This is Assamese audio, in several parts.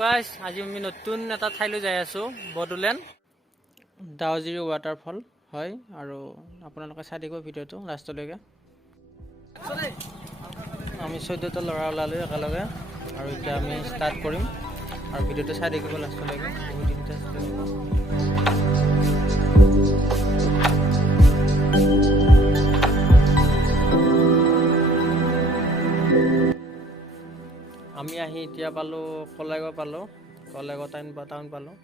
গাইজ আজি আমি নতুন এটা ঠাইলৈ যাই আছোঁ, বড়োলেণ্ড ডাউজিৰি ৱাটাৰফল হয়। আৰু আপোনালোকে চাই থাকিব ভিডিঅ'টো লাষ্টলৈকে। আমি 14টা ল'ৰা ওলালোঁ একেলগে আৰু এতিয়া আমি ষ্টাৰ্ট কৰিম আৰু ভিডিঅ'টো চাই থাকিব লাষ্টলৈকে, বহুত ইণ্টাৰেষ্ট লাগিব। আমি আহি এতিয়া পালোঁ কলেগাঁও পালোঁ, কলেগাঁও টাউন পালোঁ।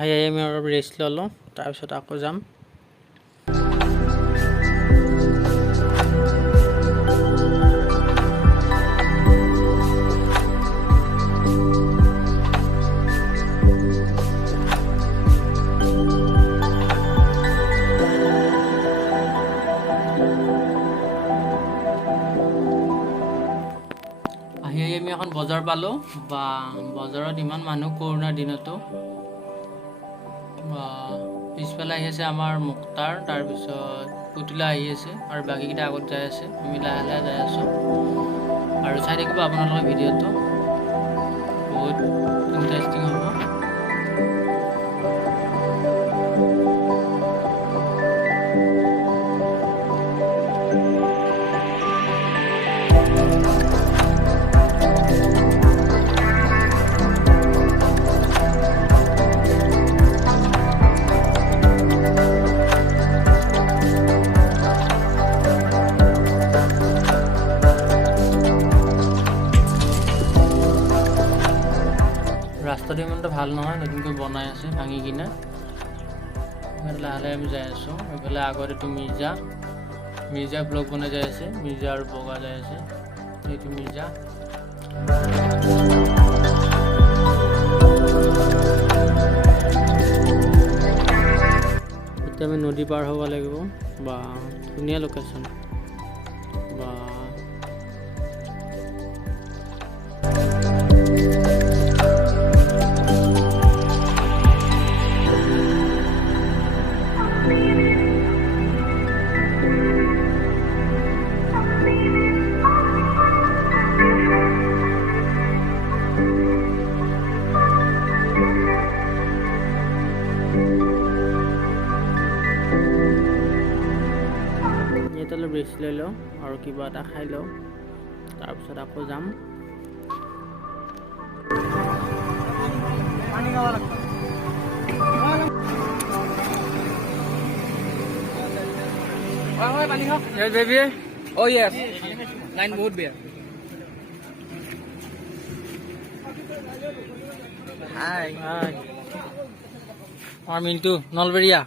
আহি আমি অলপ ৰেষ্ট ল'লোঁ, তাৰপিছত আকৌ যাম। আহি আমি এখন বজাৰ পালোঁ, বা বজাৰত ইমান মানুহ কৰোণাৰ দিনতো। পিছফালে আহি আছে আমাৰ মুক্তাৰ, তাৰপিছত পুতলা আহি আছে আৰু বাকীকেইটা আগত যাই আছে। আমি লাহে লাহে যাই আছোঁ আৰু চাই থাকিব আপোনালোকে ভিডিঅ'টো, বহুত ইণ্টাৰেষ্টিং হ'ব। ৰাস্তাটো ইমানটা ভাল নহয়, নতুনকৈ বনাই আছে ভাঙি কিনে। লাহে লাহে আমি যাই আছোঁ। এইফালে আগত এইটো মিৰ্জা ব্লগ বনাই যাই আছে, মিৰ্জা আৰু বগা যাই আছে, এইটো মিৰ্জা। এতিয়া আমি নদী পাৰ হ'ব লাগিব, বা ধুনীয়া লোকেশ্যন বা। অলপ ৰেষ্ট লৈ লওঁ আৰু কিবা এটা খাই লওঁ, তাৰপিছত আকৌ যাম। Yes, baby. Oh yes. Line বহুত বেয়া. Hi. Hi. আমার মিন্টু নলবেরিয়া।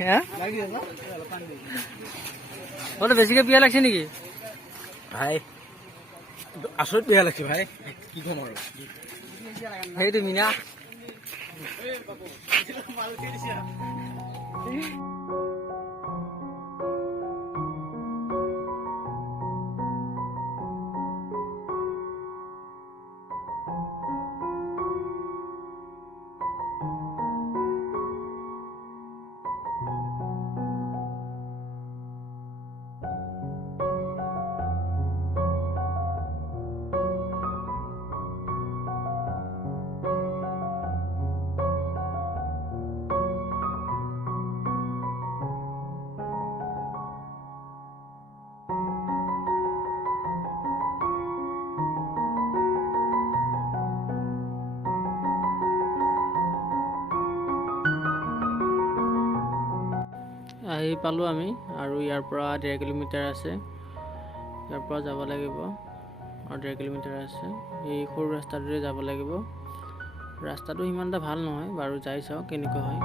হ্যাঁ? ওটা বেশিকে বিয়া লাগছে নাকি? ভাই আসলে বিয়া লাগছে ভাই, কি কম আর এই তুমি না আহি পালোঁ আমি, আৰু ইয়াৰ পৰা 1.5 কিলোমিটাৰ আছে। ইয়াৰ পৰা যাব লাগিব আৰু 1.5 কিলোমিটাৰ আছে। এই সৰু ৰাস্তাটোৰে যাব লাগিব। ৰাস্তাটো সিমান এটা ভাল নহয় বাৰু, যাই চাওঁ কেনেকুৱা হয়।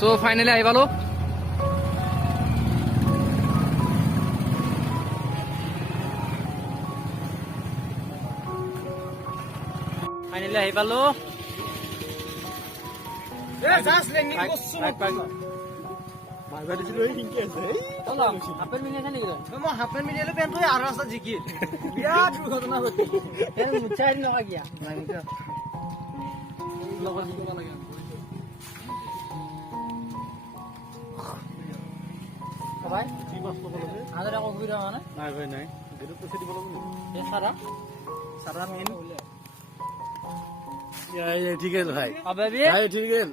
সো ফাইনেলি আহি পালো। ফাইনেলি আহি পালোঁ। হাফপেণ্ট পিন্ধি আছে নেকি তই? মই হাফ পেণ্ট পিন্ধিলো, পেণ্টটো আৰু ৰাস্তাত জিকিল। বিৰাট দুৰ্ঘটনা ঘটিল। মুচাই নহয় কিয়া হাজার টাকা অসুবিধা হয় না? নাই ভাই নাই, গেটত পইচা দিব লাগিব। এই সারা সারা মেন ঠিক আছে ভাই, আবে বি ভাই ঠিক আছে।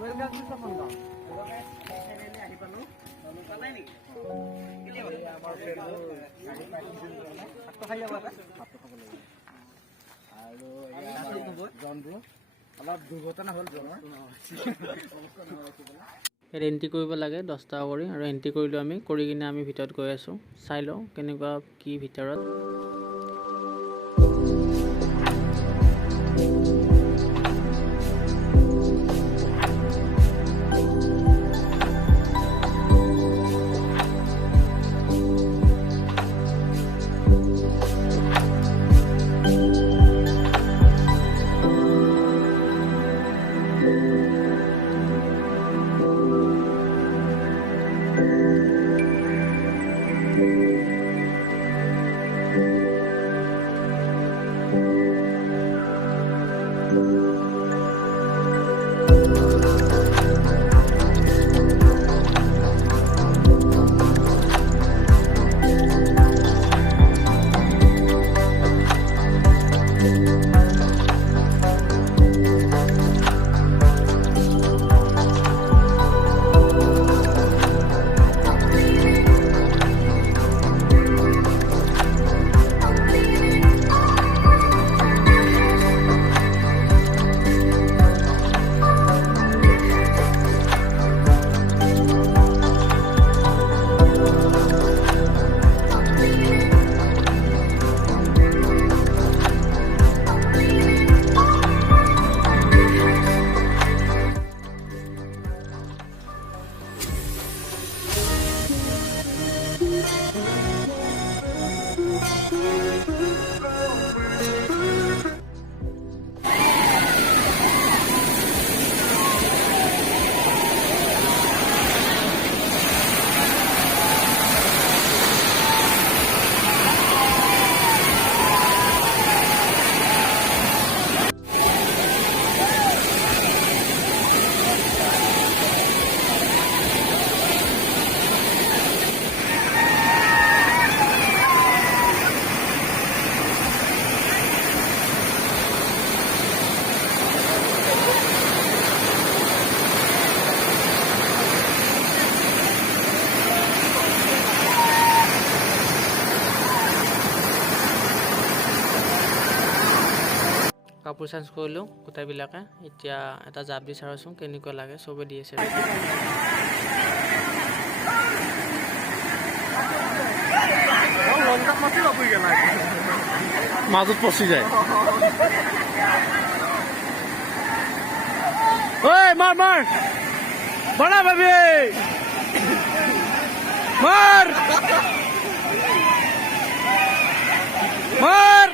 Welcome to Safalgaon. অলপ দুৰ্ঘটনা হ'ল এণ্ট্ৰি কৰিব লাগে 10 টকা কৰি, আৰু এণ্ট্ৰি কৰিলোঁ আমি। কৰি কিনে আমি ভিতৰত গৈ আছোঁ। চাই লওঁ কেনেকুৱা কি ভিতৰত। কাপোৰ চেঞ্জ কৰিলোঁ গোটেইবিলাকে। এতিয়া এটা জাপ দি চাওঁচোন কেনেকুৱা লাগে, চবে দি আছে। মাজত পচি যায়। ঐ মাৰ মাৰ বনা ভাবি মাৰ মাৰ।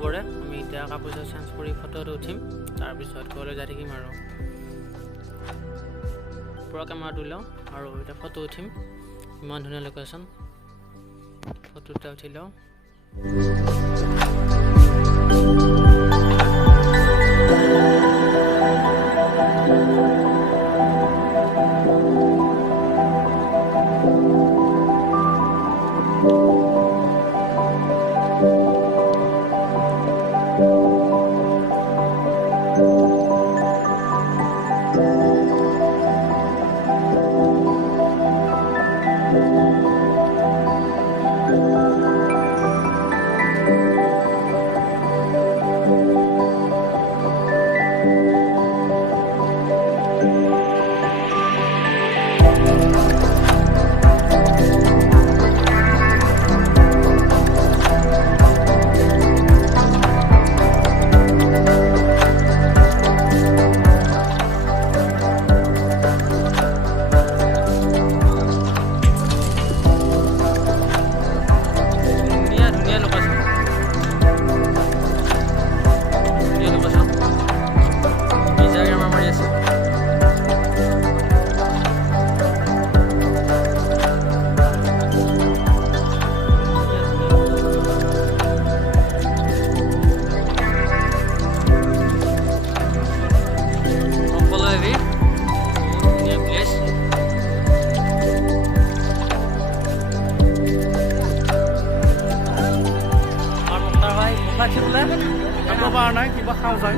চবৰে। আমি এতিয়া কাপোৰ চেঞ্জ কৰি ফটোটো উঠিম, তাৰপিছত ঘৰলৈ যাই থাকিম আৰু পুৰা কেমেৰাটো লওঁ আৰু এতিয়া ফটো উঠিম। ইমান ধুনীয়া লোকেশ্যন, ফটো এটা উঠি লওঁ। নাই কিবা খাওঁ যায়